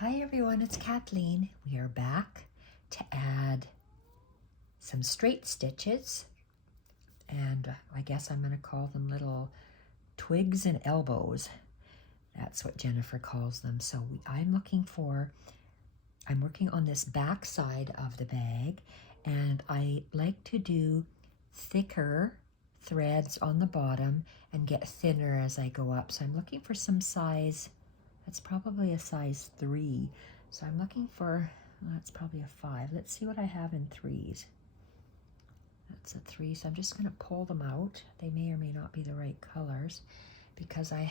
Hi everyone, it's Kathleen. We are back to add some straight stitches, and I guess I'm going to call them little twigs and elbows. That's what Jennifer calls them. So I'm working on this back side of the bag, and I like to do thicker threads on the bottom and get thinner as I go up. So I'm looking for some size. That's probably a size 3. So I'm looking for, well, that's probably a 5. Let's see what I have in 3s. That's a 3, so I'm just going to pull them out. They may or may not be the right colors because I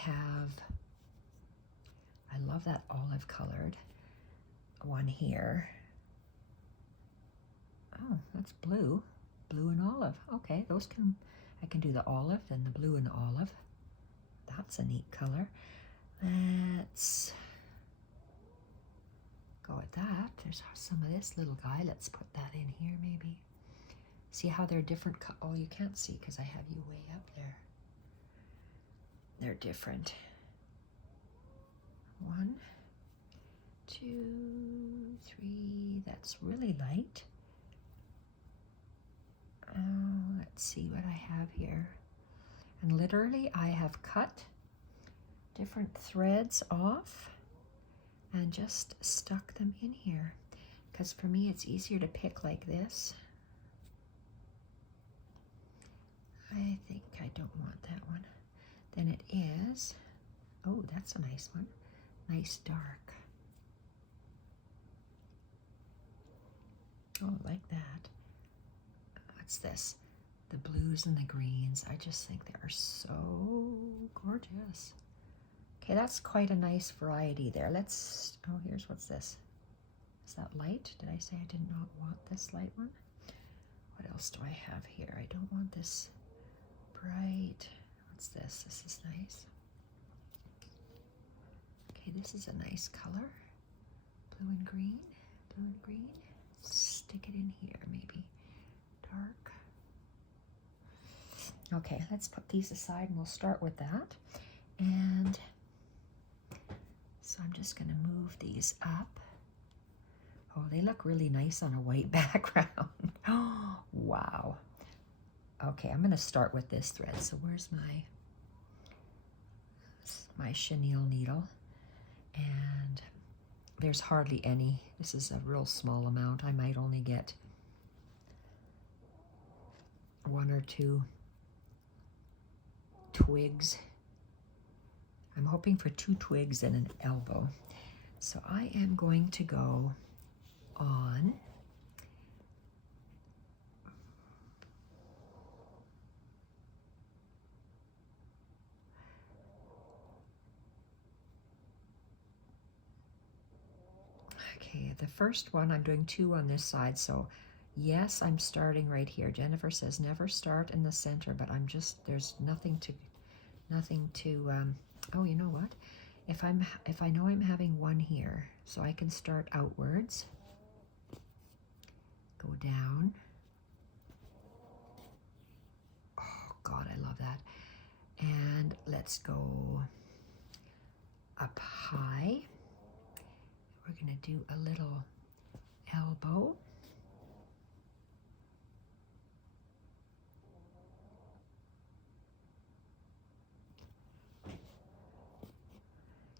love that olive colored one here. Oh, that's blue and olive. Okay, I can do the olive and the blue and olive. That's a neat color. Let's go with that. There's some of this little guy. Let's put that in here maybe. See how they're different? Oh, you can't see because I have you way up there. They're different. 1, 2, 3. That's really light. Let's see what I have here. And literally I have cut different threads off and just stuck them in here because for me it's easier to pick like this. I think I don't want that one. Then it is, oh, that's a nice one. Nice dark. Oh, I like that. What's this? The blues and the greens. I just think they are so gorgeous. Okay, that's quite a nice variety there. What's this? Is that light? Did I say I did not want this light one? What else do I have here? I don't want this bright. What's this? This is nice. Okay, this is a nice color. Blue and green. Blue and green. Stick it in here, maybe. Dark. Okay, let's put these aside and we'll start with that. And so I'm just going to move these up. Oh, they look really nice on a white background. Oh, wow. Okay, I'm going to start with this thread. So where's my chenille needle? And there's hardly any. This is a real small amount. I might only get 1 or 2 twigs. I'm hoping for 2 twigs and an elbow. So I am going to go on okay, the first one I'm doing 2 on this side, so yes, I'm starting right here. Jennifer says never start in the center, but there's nothing to oh, you know what? If I know I'm having 1 here, so I can start outwards, go down. Oh God, I love that. And let's go up high. We're gonna do a little elbow.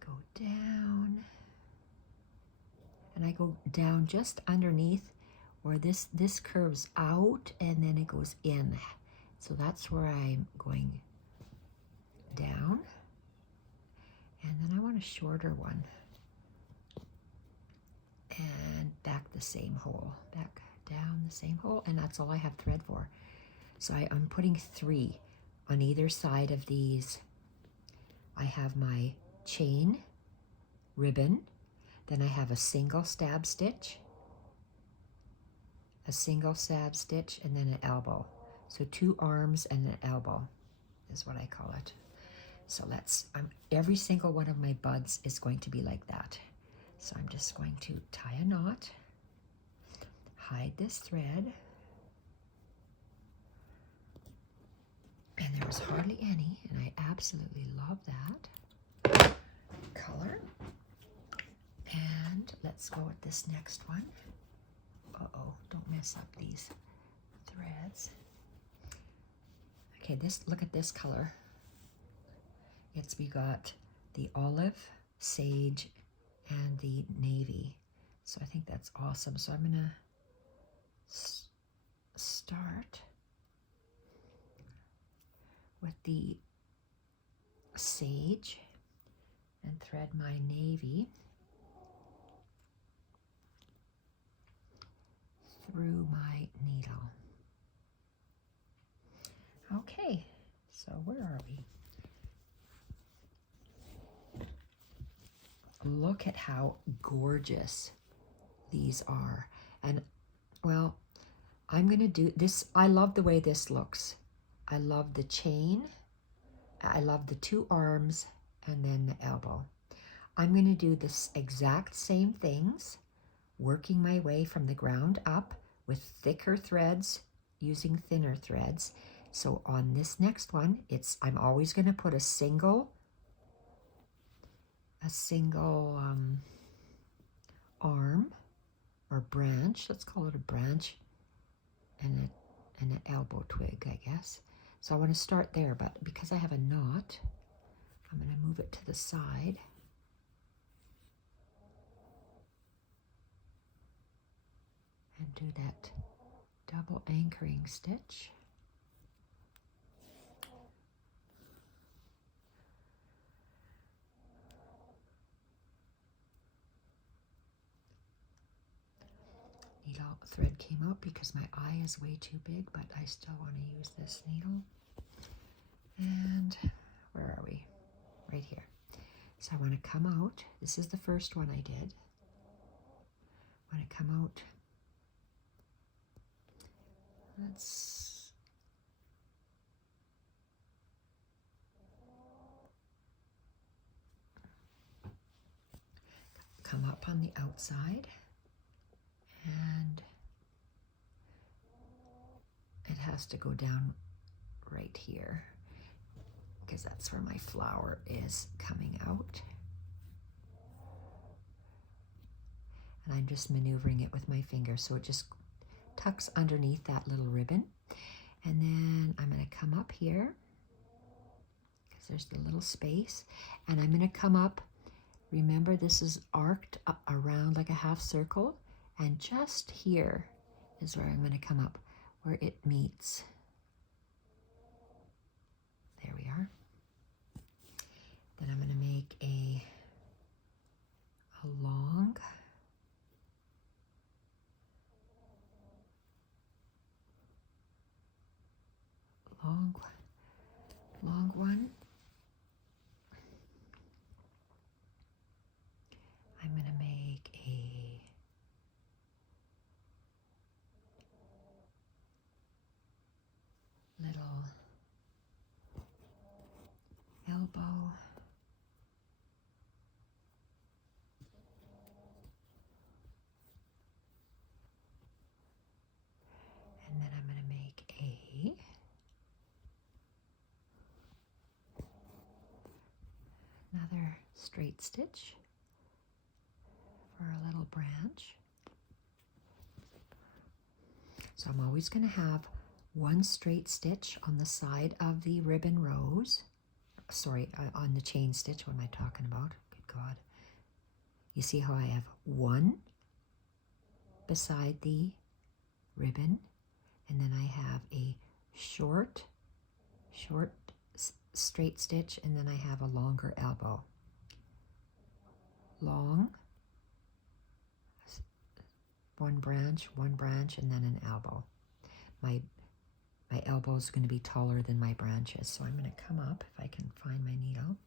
Go down. And I go down just underneath where this curves out and then it goes in. So that's where I'm going down. And then I want a shorter one. And back the same hole. Back down the same hole. And that's all I have thread for. So I'm putting 3 on either side of these. I have my chain ribbon. Then I have a single stab stitch, and then an elbow. So 2 arms and an elbow is what I call it. So every single one of my buds is going to be like that. So I'm just going to tie a knot, hide this thread, and there was hardly any, and I absolutely love that color. And let's go with this next one. Uh-oh, don't mess up these threads. Okay, look at this color. We got the olive, sage, and the navy. So I think that's awesome. So I'm gonna start with the sage and thread my navy through my needle. Okay, so where are we? Look at how gorgeous these are. And well, I'm going to do this. I love the way this looks. I love the chain. I love the two arms and then the elbow. I'm going to do this exact same things, working my way from the ground up with thicker threads, using thinner threads. So on this next one, I'm always going to put a single arm or branch, let's call it a branch, and an elbow twig, I guess. So I want to start there, but because I have a knot, I'm going to move it to the side. And do that double anchoring stitch. Needle thread came out because my eye is way too big, but I still want to use this needle. And where are we? Right here. So I want to come out. This is the first one I did. I want to come out. Let's come up on the outside, and it has to go down right here because that's where my flower is coming out. And I'm just maneuvering it with my finger so it just tucks underneath that little ribbon. And then I'm going to come up here because there's the little space, and I'm going to come up. Remember, this is arced around like a half circle, and just here is where I'm going to come up, where it meets. There we are. Then I'm going to make a long one. I'm going to make a little elbow. And then I'm going to make another straight stitch for a little branch. So I'm always going to have one straight stitch on the side of the ribbon rose. Sorry, on the chain stitch. What am I talking about? Good God. You see how I have one beside the ribbon, and then I have a short straight stitch, and then I have a longer elbow. Long, one branch, and then an elbow. My elbow is going to be taller than my branches, so I'm going to come up if I can find my needle.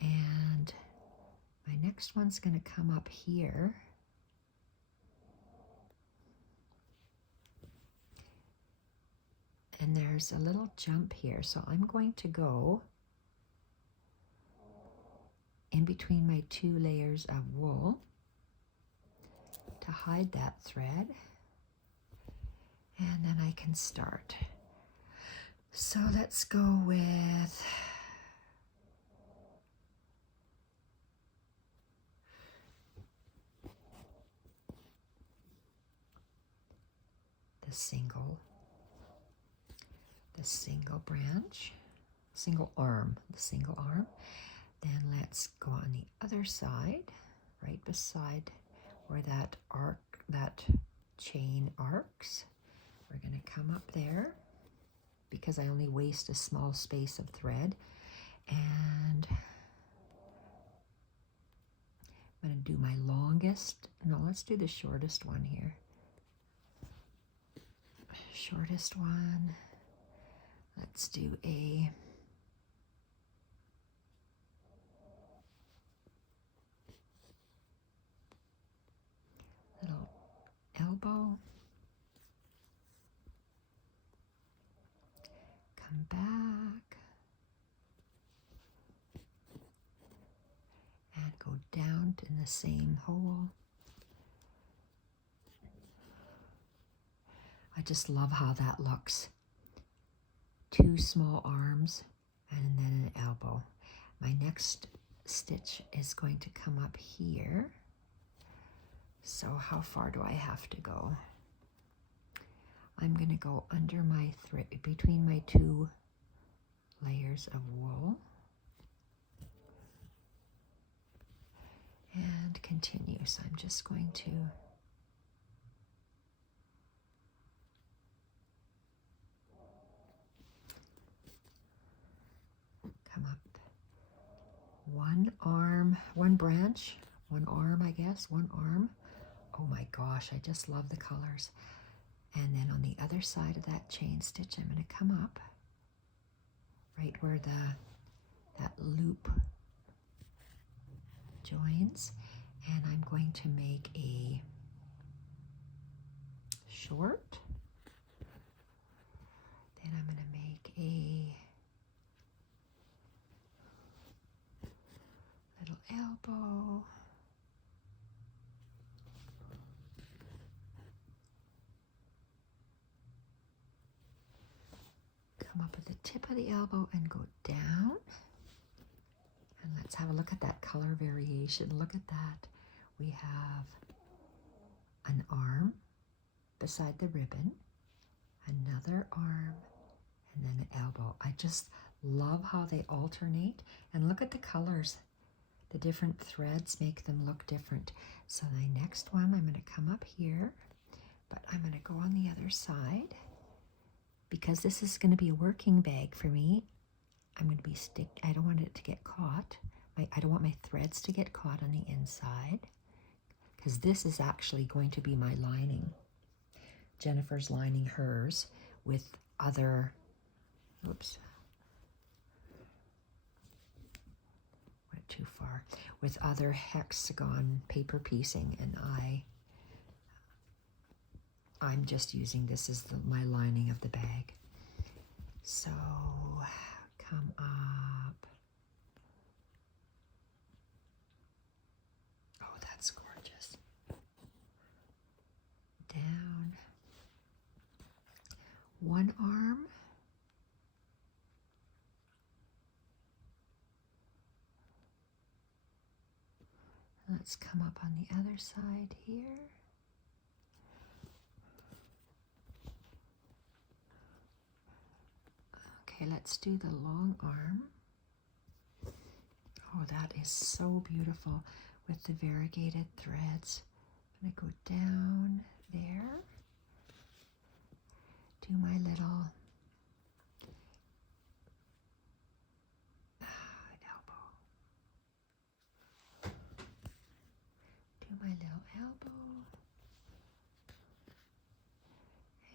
And my next one's going to come up here. And there's a little jump here, so I'm going to go in between my two layers of wool to hide that thread, and then I can start. So let's go with the single branch, single arm, the single arm. Then let's go on the other side, right beside where that chain arcs. We're going to come up there because I only waste a small space of thread, and I'm going to do my longest. No, let's do the shortest one here. Shortest one. Let's do a little elbow. Come back and go down in the same hole. I just love how that looks. 2 small arms and then an elbow. My next stitch is going to come up here. So how far do I have to go? I'm going to go under my thread, between my 2 layers of wool, and continue. So I'm just going to come up 1 arm, 1 branch, 1 arm, I guess, 1 arm. Oh my gosh, I just love the colors. And then on the other side of that chain stitch, I'm going to come up right where that loop joins, and I'm going to make a short. Then I'm going to make a little elbow. Come up at the tip of the elbow and go down. And let's have a look at that color variation. Look at that. We have an arm beside the ribbon, another arm, and then an elbow. I just love how they alternate. And look at the colors. The different threads make them look different. So the next one, I'm going to come up here, but I'm going to go on the other side. Because this is going to be a working bag for me, I'm going to be I don't want it to get caught. I don't want my threads to get caught on the inside, because this is actually going to be my lining. Jennifer's lining hers with other, oops, went too far, with other hexagon paper piecing, and I'm just using this as my lining of the bag. So come up. Oh, that's gorgeous. Down. 1 arm. Let's come up on the other side here. Okay, let's do the long arm. Oh, that is so beautiful with the variegated threads. I'm going to go down there, do my little elbow, do my little elbow,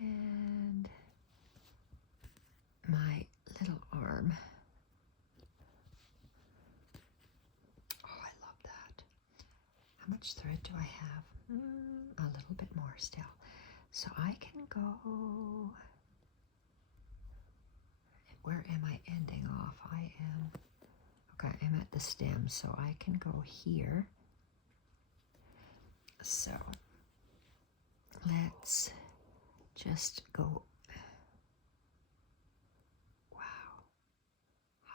and my little arm. Oh, I love that. How much thread do I have? A little bit more still. So I can go, where am I ending off? Okay, I'm at the stem, so I can go here. So let's just go.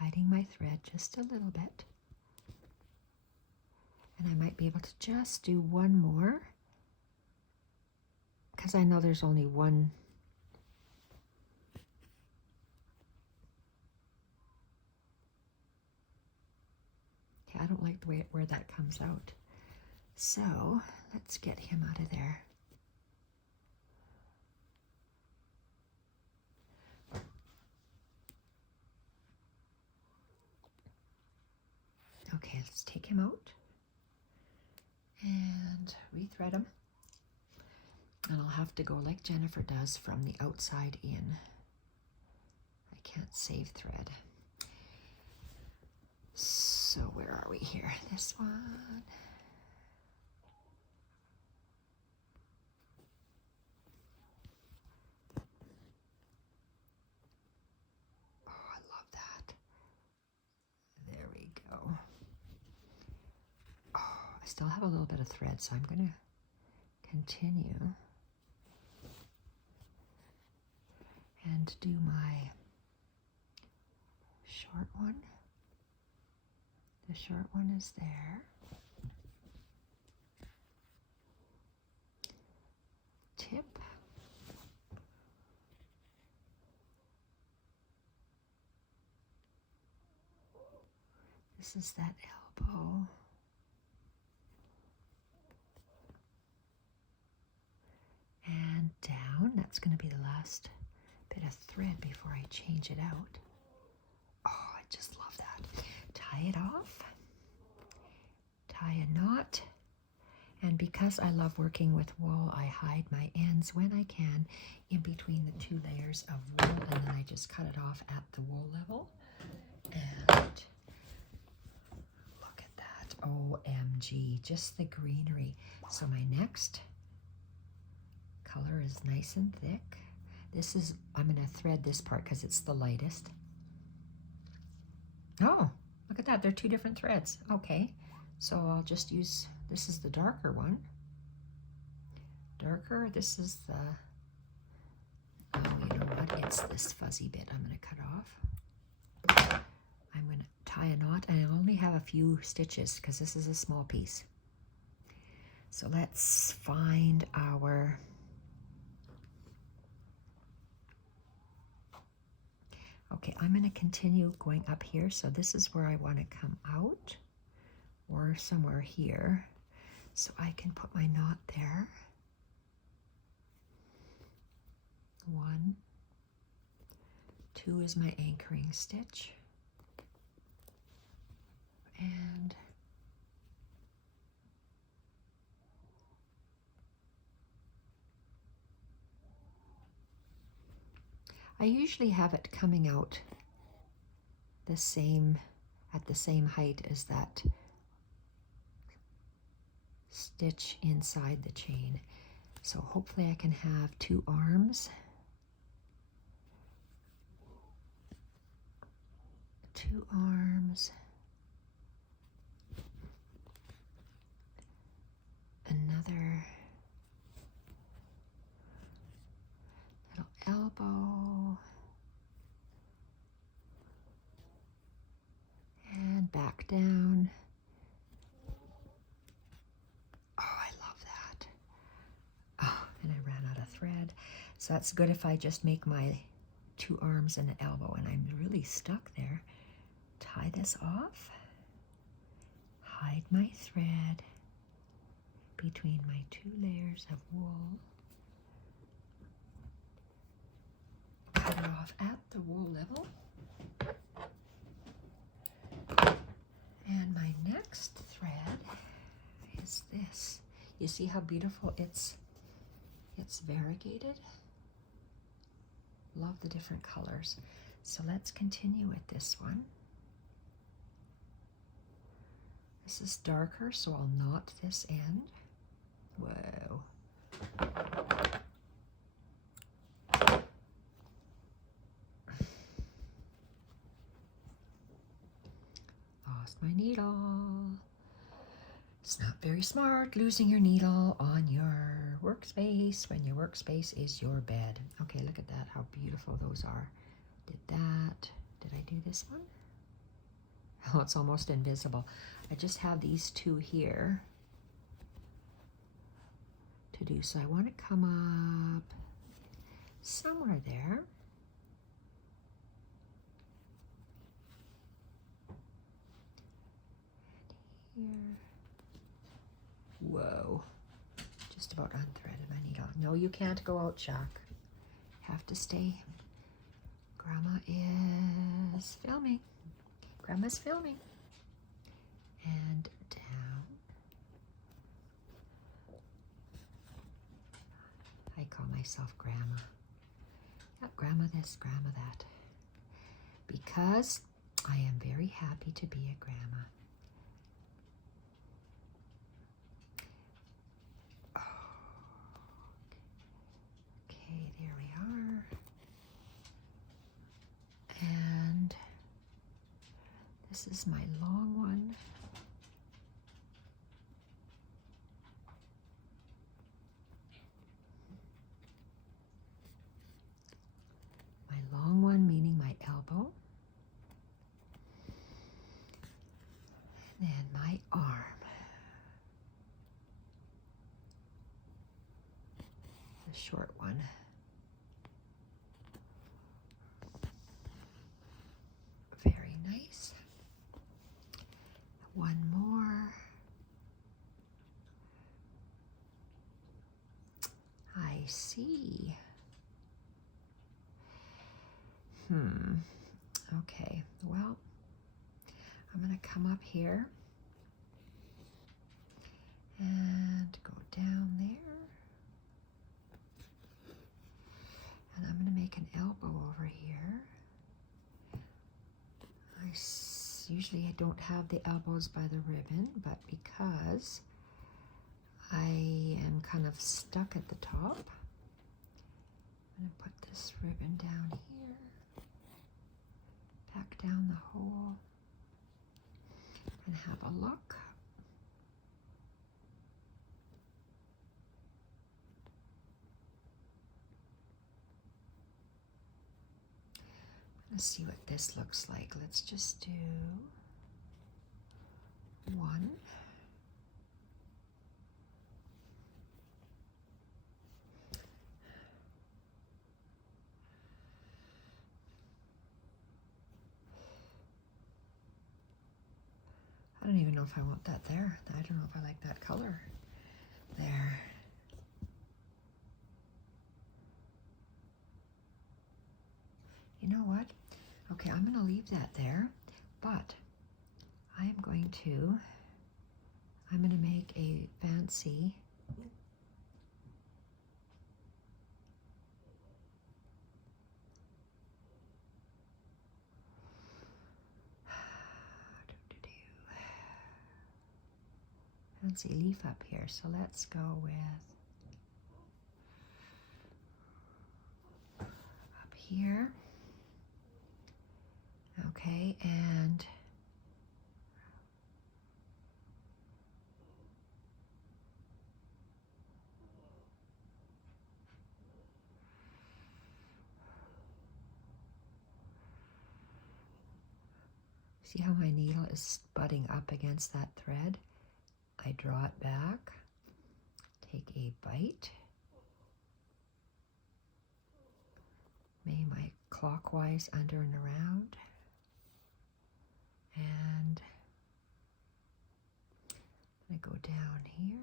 Hiding my thread just a little bit. And I might be able to just do 1 more, because I know there's only one I don't like the way where that comes out. So let's get him out of there. Okay, let's take him out and rethread him. And I'll have to go like Jennifer does from the outside in. I can't save thread. So where are we here? This one. Oh, I love that. There we go. Oh, I still have a little bit of thread, so I'm going to continue and do my short one. The short one is there. Tip. This is that elbow. And down. That's going to be the last bit of thread before I change it out. Oh, I just love that. Tie it off. Tie a knot. And because I love working with wool, I hide my ends when I can in between the two layers of wool, and then I just cut it off at the wool level. And look at that. OMG, just the greenery. So my next color is nice and thick. This is, I'm going to thread this part because it's the lightest. Oh, look at that. They're two different threads. Okay, so I'll just use, this is the darker one. Darker, this is the, oh, you know what? It's this fuzzy bit I'm going to cut off. I'm going to tie a knot, and I only have a few stitches because this is a small piece. So let's find our, okay, I'm going to continue going up here. So this is where I want to come out, or somewhere here. So I can put my knot there. 1, 2 is my anchoring stitch. And I usually have it coming out the same, at the same height as that stitch inside the chain. So hopefully I can have 2 arms. 2 arms. Another little elbow. And back down. Oh, I love that. Oh, and I ran out of thread. So that's good if I just make my 2 arms and an elbow, and I'm really stuck there. Tie this off. Hide my thread between my 2 layers of wool. Cut it off at the wool level. And my next thread is this. You see how beautiful it's variegated? Love the different colors. So let's continue with this one. This is darker, so I'll knot this end. Whoa. Lost my needle. It's not very smart losing your needle on your workspace when your workspace is your bed. Okay, look at that, how beautiful those are. Did that. Did I do this one? Oh, it's almost invisible. I just have these 2 here to do. So I want to come up somewhere there. here. Whoa. Just about unthreaded my needle. No, you can't go out, Chuck. Have to stay. Grandma is filming. Grandma's filming. And down. I call myself Grandma. Yep, Grandma this, Grandma that. Because I am very happy to be a grandma. Okay, there we are. And this is my long one. My long one meaning my elbow. And then my arm. The short one. Very nice. One more. I see. Okay, well, I'm going to come up here and go down there. And I'm going to make an elbow over here. Usually I don't have the elbows by the ribbon, but because I am kind of stuck at the top, I'm going to put this ribbon down here, back down the hole, and have a look. Let's see what this looks like. Let's just do one. I don't even know if I want that there. I don't know if I like that color there. You know what? Okay, I'm going to leave that there, but I'm going to make a fancy leaf up here. So let's go with up here. Okay, and see how my needle is butting up against that thread? I draw it back, take a bite, my clockwise under and around, and I go down here.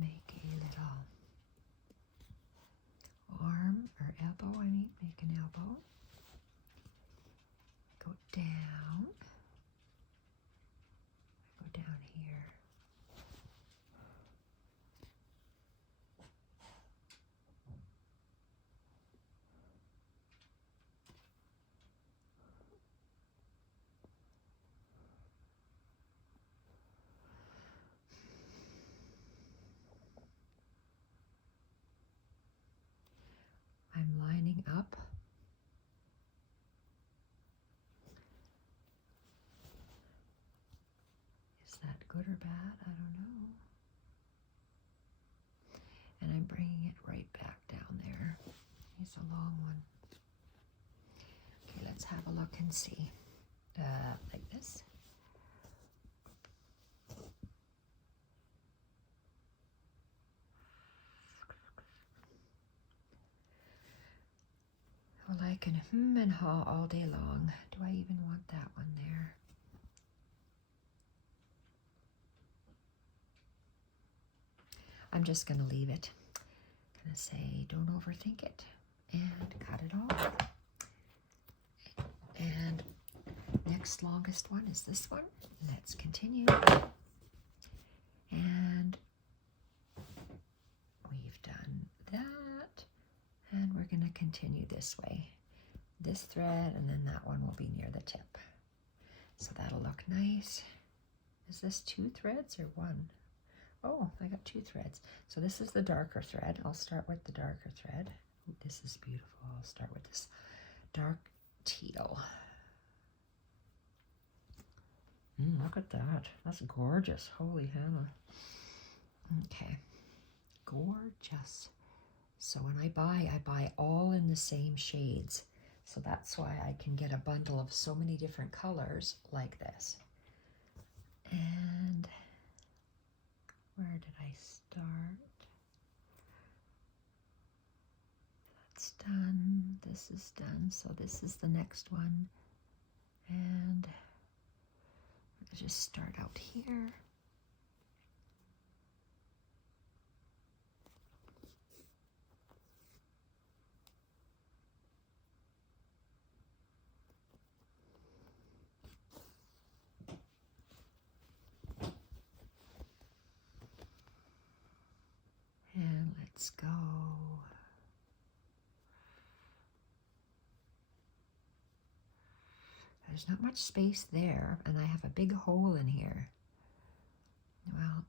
Make a little arm or elbow, make an elbow. Go down. Go down here. I'm lining up. Is that good or bad? I don't know. And I'm bringing it right back down there. It's a long one. Okay, let's have a look and see. is. Well, I can and haw all day long. Do I even want that one there? I'm just going to leave it. I'm going to say don't overthink it and cut it off. And next longest one is this one. Let's continue. And we've done that. And we're going to continue this way. This thread, and then that one will be near the tip. So that'll look nice. Is this 2 threads or 1? Oh, I got 2 threads. So this is the darker thread. I'll start with the darker thread. Ooh, this is beautiful. I'll start with this dark teal. Look at that. That's gorgeous. Holy Hannah. Okay. Gorgeous. So when I buy all in the same shades. So that's why I can get a bundle of so many different colors like this. And where did I start? That's done. This is done. So this is the next one. And I'll just start out here. And let's go. There's not much space there, and I have a big hole in here. Well,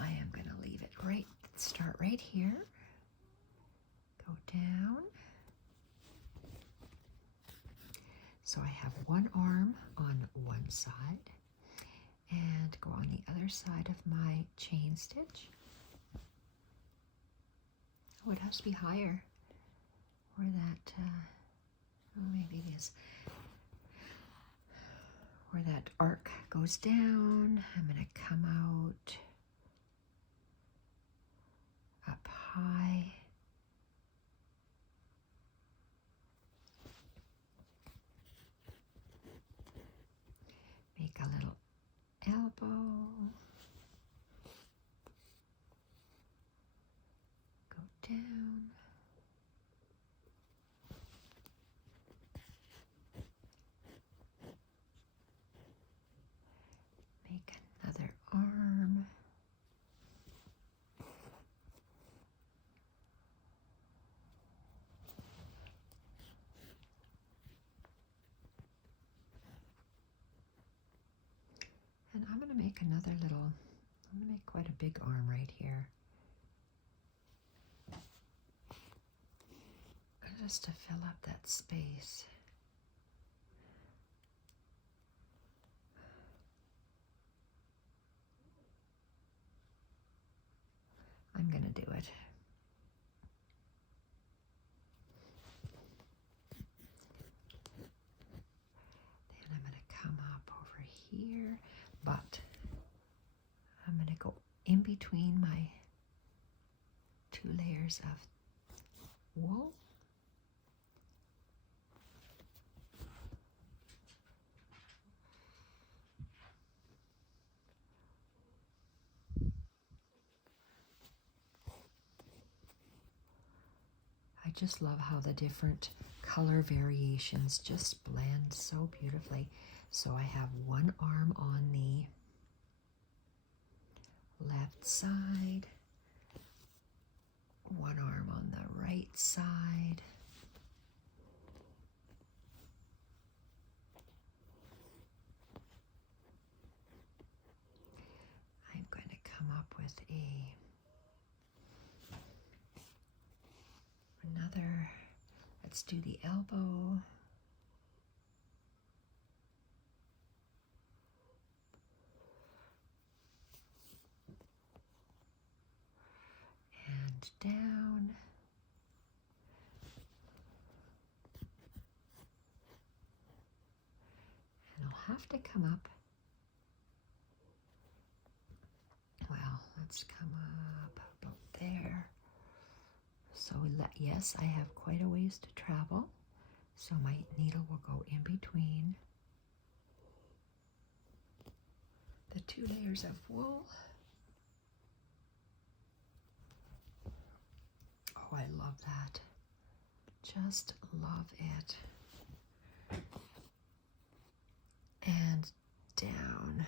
I am going to leave it right, start right here, go down. So I have one arm on one side, and go on the other side of my chain stitch. Oh, it has to be higher, where that, oh, maybe it is. Where that arc goes down, I'm going to come out up high. Make a little elbow. Go down. Make another arm. And I'm going to make another little, I'm going to make quite a big arm right here. Just to fill up that space. I'm going to do it. Then I'm going to come up over here, but I'm going to go in between my 2 layers of wool. I just love how the different color variations just blend so beautifully. So I have one arm on the left side, one arm on the right side. I'm going to come up with another, let's do the elbow. And down. have to come up. Well, let's come up about there. So yes, I have quite a ways to travel. So my needle will go in between the 2 layers of wool. Oh, I love that. Just love it. And down.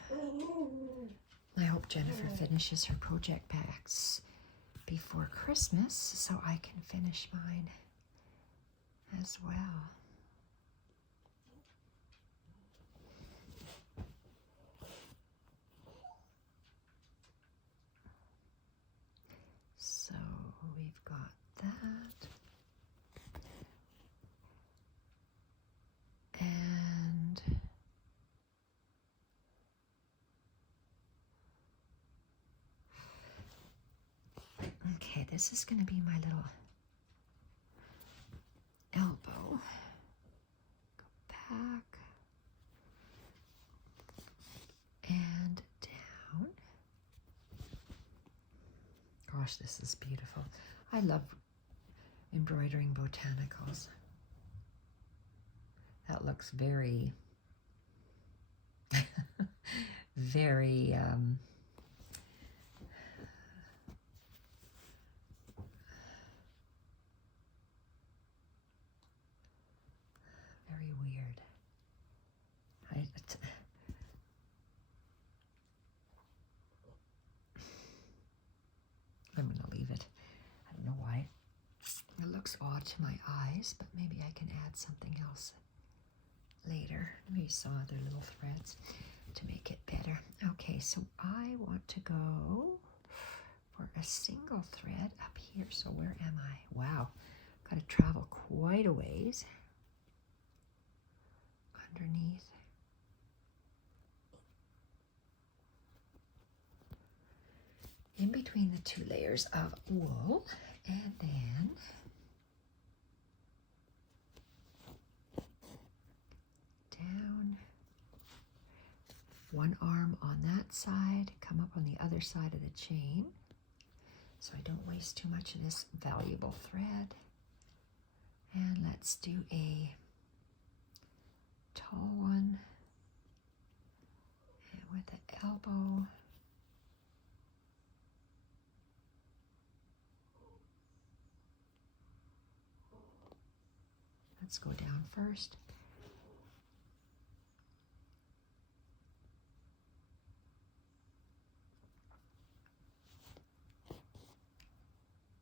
I hope Jennifer finishes her project packs before Christmas so I can finish mine as well. So we've got that. And okay, this is going to be my little elbow. Go back and down. Gosh, this is beautiful. I love embroidering botanicals. That looks very, very, very weird. I'm going to leave it. I don't know why. It looks odd to my eyes, but maybe I can add something else later. Maybe some other little threads to make it better. Okay, so I want to go for a single thread up here. So where am I? Wow, got to travel quite a ways underneath. In between the 2 layers of wool, and then down, one arm on that side, come up on the other side of the chain so I don't waste too much of this valuable thread. And let's do a tall one, and with the elbow. Let's go down first.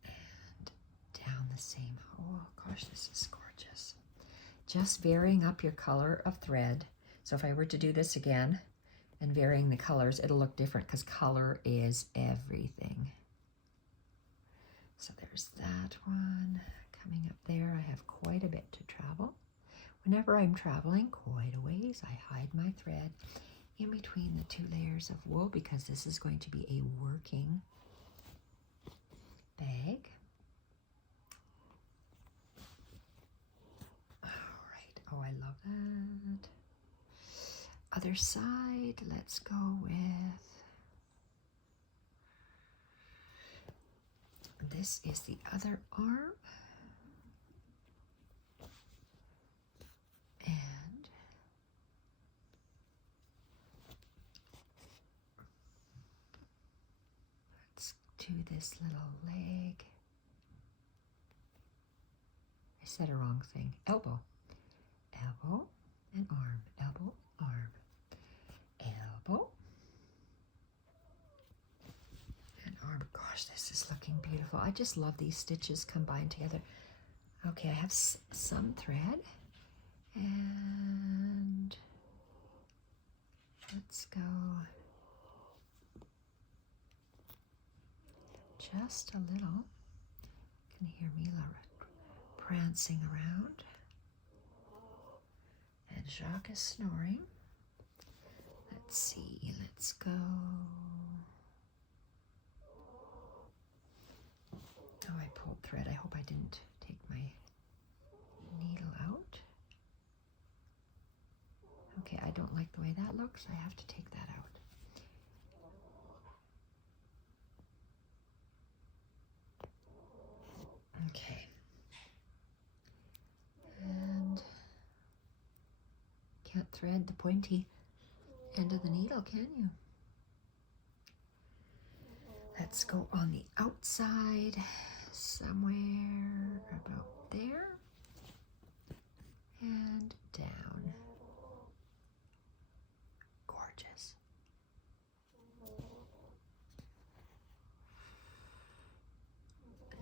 And down the same. Oh gosh, this is gorgeous. Just varying up your color of thread. So if I were to do this again and varying the colors, it'll look different because color is everything. So there's that one. Coming up there, I have quite a bit to travel. Whenever I'm traveling quite a ways, I hide my thread in between the 2 layers of wool because this is going to be a working bag. All right. Oh, I love that. Other side, let's go with, this is the other arm. And let's do this little leg. I said a wrong thing. Elbow. Elbow and arm. Elbow, arm. Elbow and arm. Gosh, this is looking beautiful. I just love these stitches combined together. Okay, I have some thread. And let's go just a little. You can hear Mila prancing around. And Jacques is snoring. Let's see, let's go. Oh, I pulled thread. I hope I didn't take my needle out. Okay, I don't like the way that looks. I have to take that out. Okay. And can't thread the pointy end of the needle, can you? Let's go on the outside, somewhere about there, and down. Gorgeous.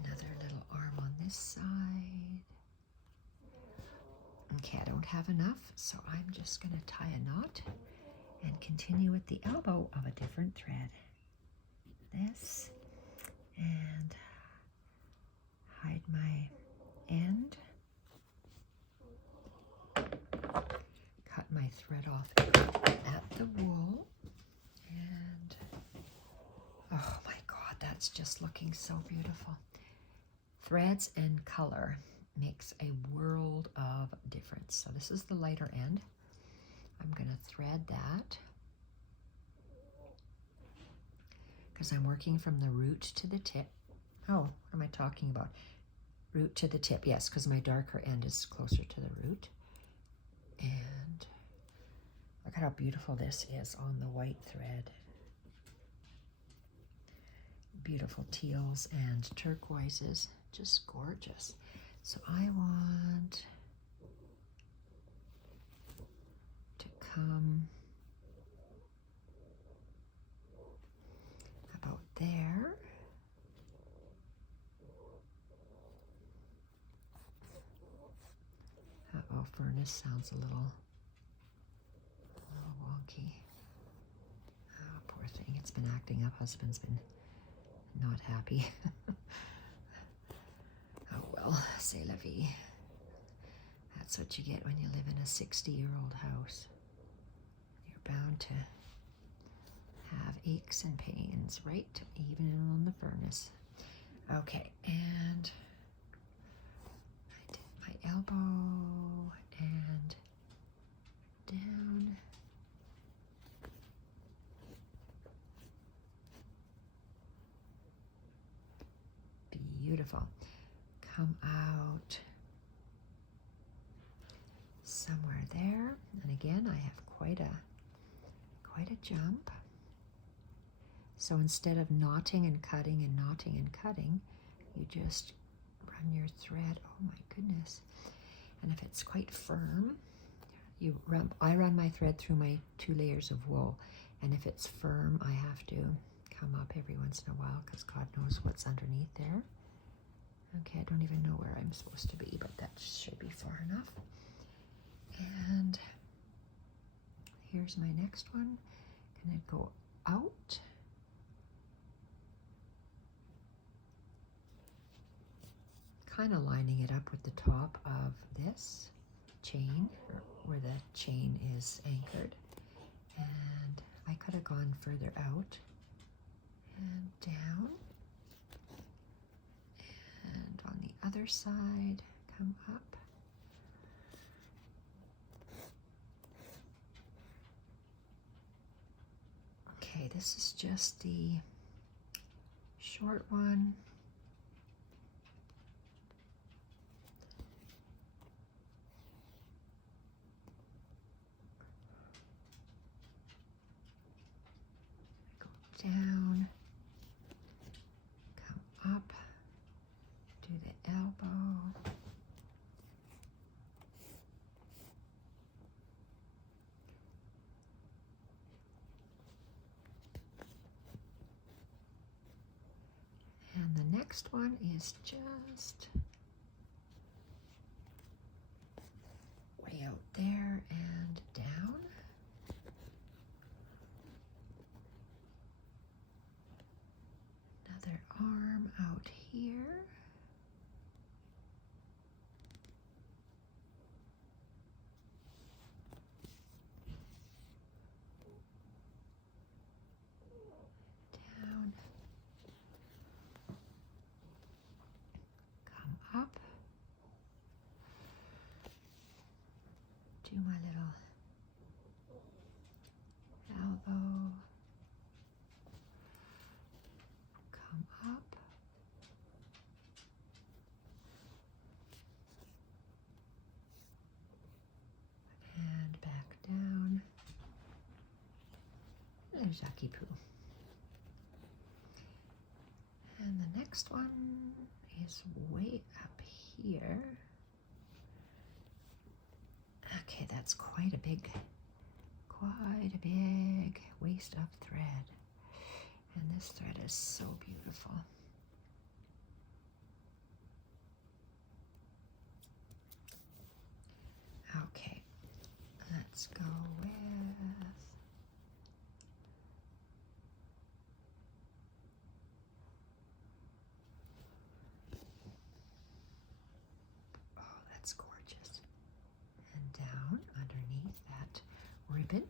Another little arm on this side. Okay, I don't have enough, so I'm just going to tie a knot and continue with the elbow of a different thread. This, and hide my end. Cut my thread off at the wool, and oh my God, that's just looking so beautiful. Threads and color makes a world of difference. So this is the lighter end. I'm going to thread that because I'm working from the root to the tip. Oh, what am I talking about? Root to the tip, yes, because my darker end is closer to the root. And look at how beautiful this is on the white thread. Beautiful teals and turquoises, just gorgeous. So I want to come about there. Uh-oh, furnace sounds a little wonky. Oh, poor thing, it's been acting up. Husband's been not happy. Oh well, c'est la vie. That's what you get when you live in a 60-year-old house. You're bound to have aches and pains, right? Even on the furnace. Okay, and I did my elbow and down. Beautiful. Come out somewhere there, and again I have quite a jump. So instead of knotting and cutting and knotting and cutting, you just run your thread. Oh my goodness! And if it's quite firm, I run my thread through my 2 layers of wool, and if it's firm, I have to come up every once in a while because God knows what's underneath there. Okay, I don't even know where I'm supposed to be, but that should be far enough. And here's my next one. Gonna go out. Kind of lining it up with the top of this chain, or where the chain is anchored. And I could have gone further out and down. And on the other side, come up. Okay, this is just the short one. Go down, come up, do the elbow. And the next one is just way out there and down. Another arm out here. Down. Come up. Do my little Jackie Poo. And the next one is way up here. Okay, that's quite a big waste of thread. And this thread is so beautiful. Okay, let's go with that's gorgeous. And down underneath that ribbon.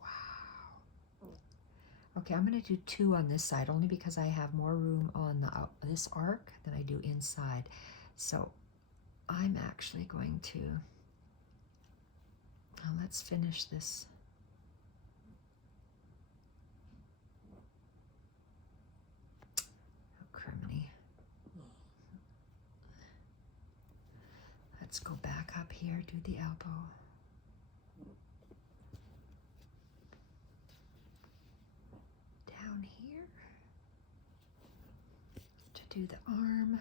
Wow. Okay, I'm going to do 2 on this side only because I have more room on the this arc than I do inside. So I'm actually going to, let's finish this. Oh, criminy. Let's go back up here, do the elbow. Down here to do the arm.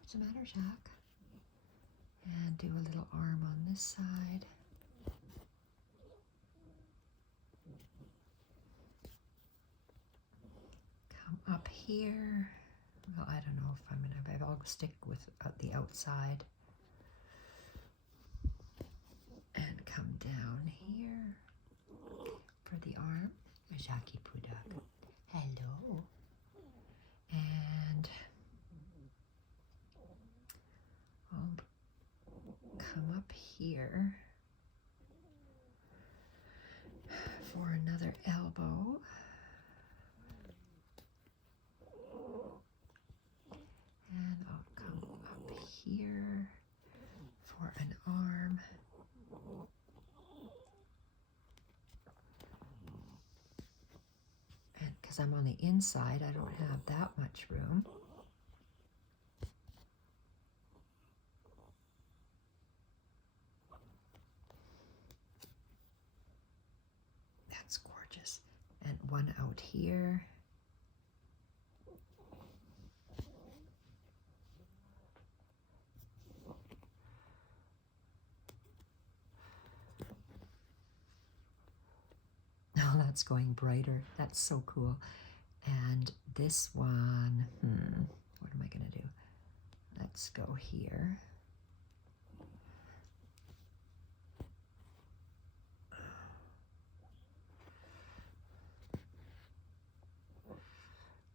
What's the matter, Jack? And do a little arm on this side. Come up here. Well, I don't know if I'm gonna, I'll stick with the outside. And come down here for the arm. Jackie Pudak. Hello. And I'll come up here for another elbow. And I'll come up here for an arm. And because I'm on the inside, I don't have that much room. That's gorgeous. And one out here. Oh, that's going brighter. That's so cool. And this one, what am I going to do? Let's go here.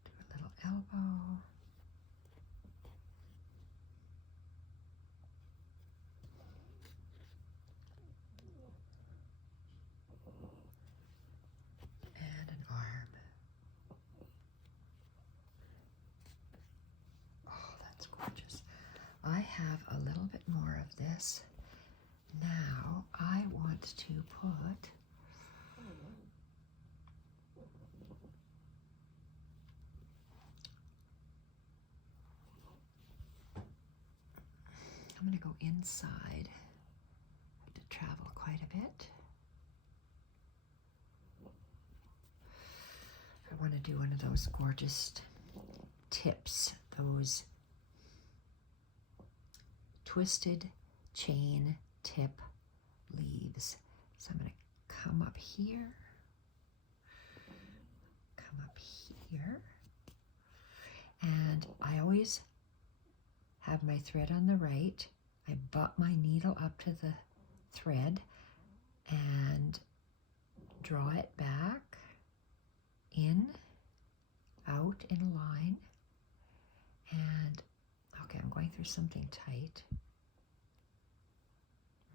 Do a little elbow. And an arm. Oh, that's gorgeous. I have a little bit more of this. Now I want to put I'm going to go inside. I have to travel quite a bit. I want to do one of those gorgeous tips, those twisted chain tip leaves. So I'm going to come up here, and I always have my thread on the right. I butt my needle up to the thread and draw it back, in, out in a line, and okay, I'm going through something tight.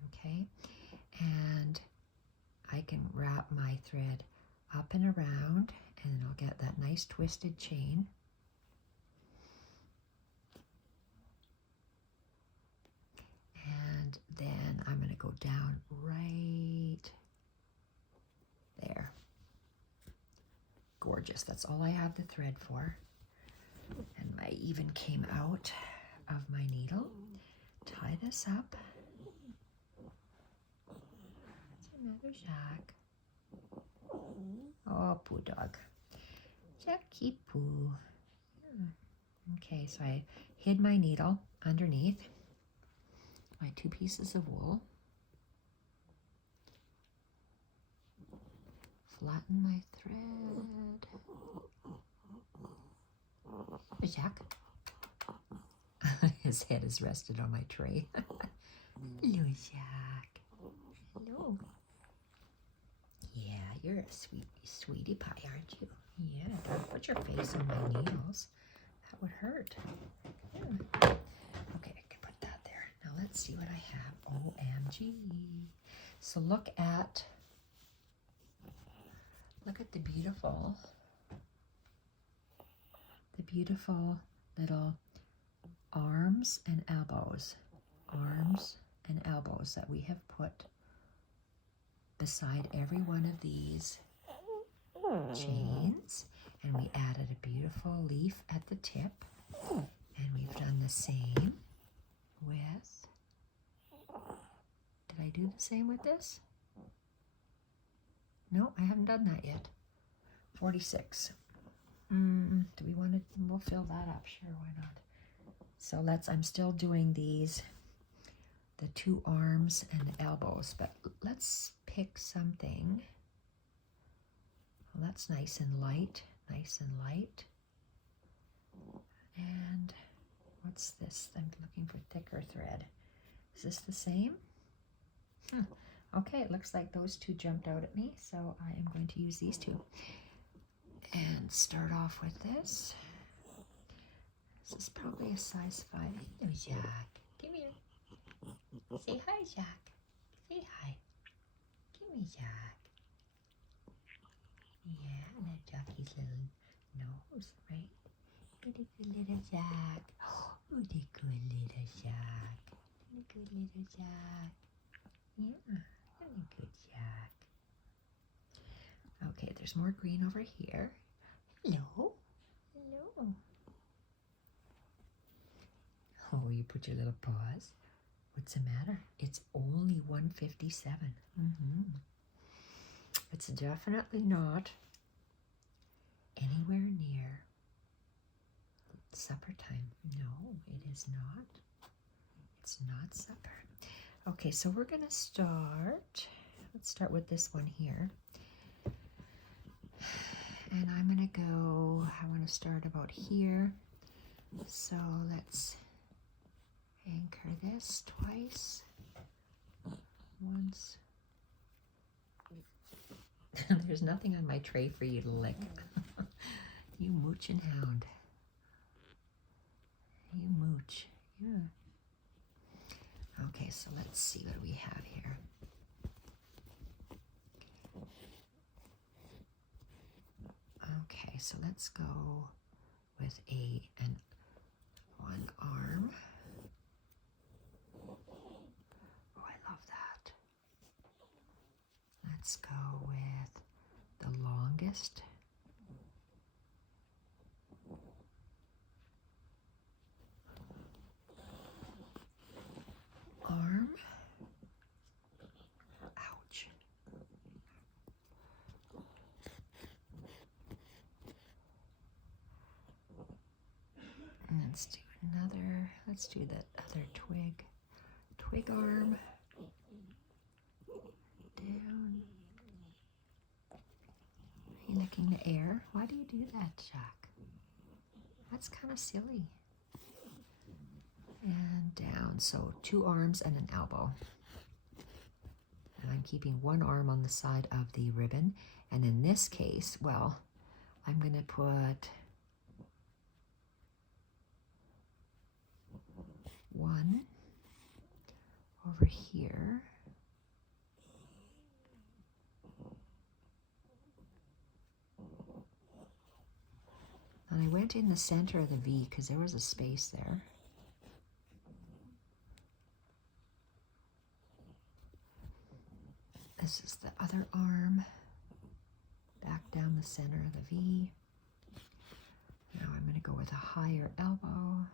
Okay, and I can wrap my thread up and around, and I'll get that nice twisted chain. And then I'm going to go down right there. Gorgeous. That's all I have the thread for. And I even came out of my needle. Tie this up. matter, Jack? Oh, poo dog. Jackie poo. Yeah. Okay, so I hid my needle underneath my 2 pieces of wool. Flatten my thread. Jack. His head is rested on my tray. Hello, Jack. Hello. Yeah, you're a sweetie pie, aren't you? Yeah, don't put your face on my needles. That would hurt. Yeah. Okay, I can put that there. Now let's see what I have. OMG. So look at the beautiful little arms and elbows that we have put beside every one of these chains, and we added a beautiful leaf at the tip, and we've done the same with, did I do the same with this? No, I haven't done that yet. 46. Do we want to, we'll fill that up, sure, why not? So I'm still doing these, the 2 arms and elbows, but let's pick something. Well, that's nice and light. And what's this? I'm looking for thicker thread. Is this the same? Okay, it looks like those 2 jumped out at me, so I am going to use these 2. And start off with this. This is probably a size 5. Hello, Jack. Come here. Say hi, Jack. Say hi. Come here, Jack. Yeah, and that Jackie's little nose, right? Good little Jack. Oh, the good little Jack. The good little Jack. Yeah, really good Jack. Okay, there's more green over here. Hello. Hello. Oh, you put your little paws. What's the matter? It's only 1:57. It's definitely not anywhere near supper time. No, it is not. It's not supper. Okay, so we're gonna start. Let's start with this one here. And I'm gonna go, I wanna start about here. So let's anchor this twice. Once. There's nothing on my tray for you to lick. You moochin' hound. You mooch. Yeah. Okay, so let's see what we have here. Okay, so let's go with one arm. Oh, I love that. Let's go with the longest. Arm. Ouch. And let's do that other twig arm. Down. Are you licking the air? Why do you do that, Jack? That's kind of silly. And down, so 2 arms and an elbow. And I'm keeping 1 arm on the side of the ribbon. And in this case, well, I'm going to put 1 over here. And I went in the center of the V because there was a space there. This is the other arm, back down the center of the V. Now I'm going to go with a higher elbow.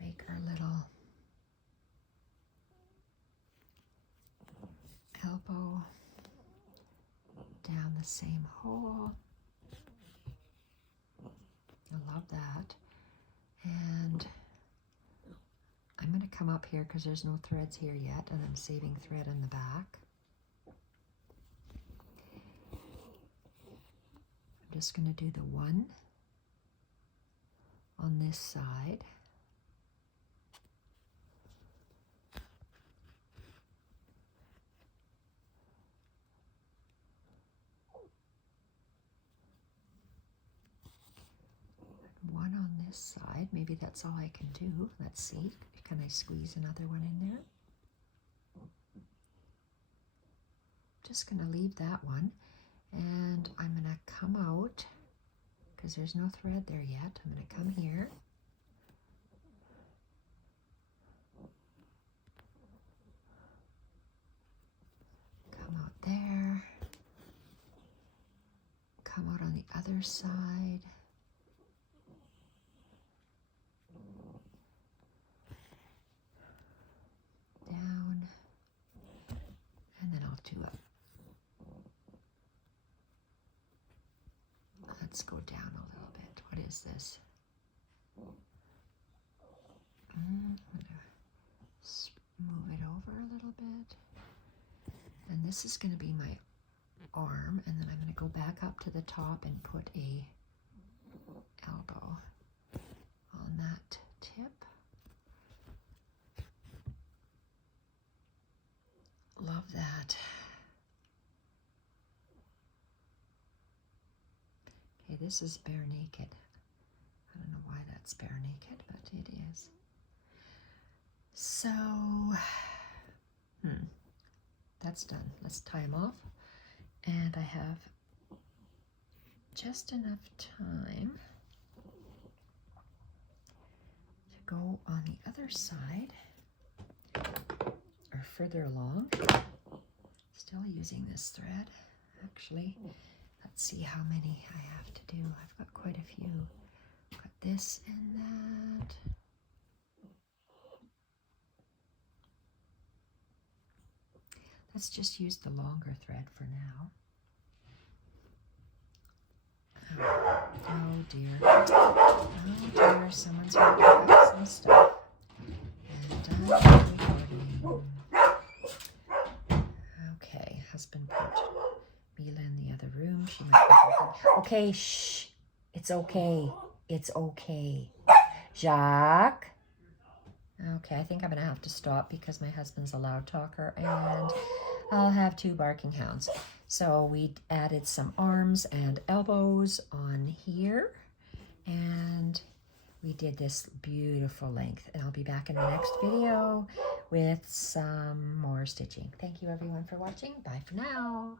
Make our little the same hole. I love that. And I'm going to come up here because there's no threads here yet, and I'm saving thread in the back. I'm just going to do the one on this side. One on this side. Maybe that's all I can do. Let's see. Can I squeeze another one in there? Just going to leave that one. And I'm going to come out, because there's no thread there yet. I'm going to come here. Come out there. Come out on the other side. Down. And then I'll do it. Let's go down a little bit. What is this? I'm going to move it over a little bit. And this is going to be my arm. And then I'm going to go back up to the top and put a elbow on that tip. Love that. Okay, this is bare naked. I don't know why that's bare naked, but it is. So, that's done. Let's tie them off. And I have just enough time to go on the other side, or further along. Still using this thread, actually. Let's see how many I have to do. I've got quite a few. Got this and that. Let's just use the longer thread for now. Oh dear. Oh dear, someone's going to pick up some stuff. And I'm recording. Okay, husband put Mila in the other room. She might be working. Okay, shh. It's okay. It's okay. Jacques. Okay, I think I'm going to have to stop because my husband's a loud talker and I'll have 2 barking hounds. So we added some arms and elbows on here and we did this beautiful length. And I'll be back in the next video with some more stitching. Thank you everyone for watching. Bye for now.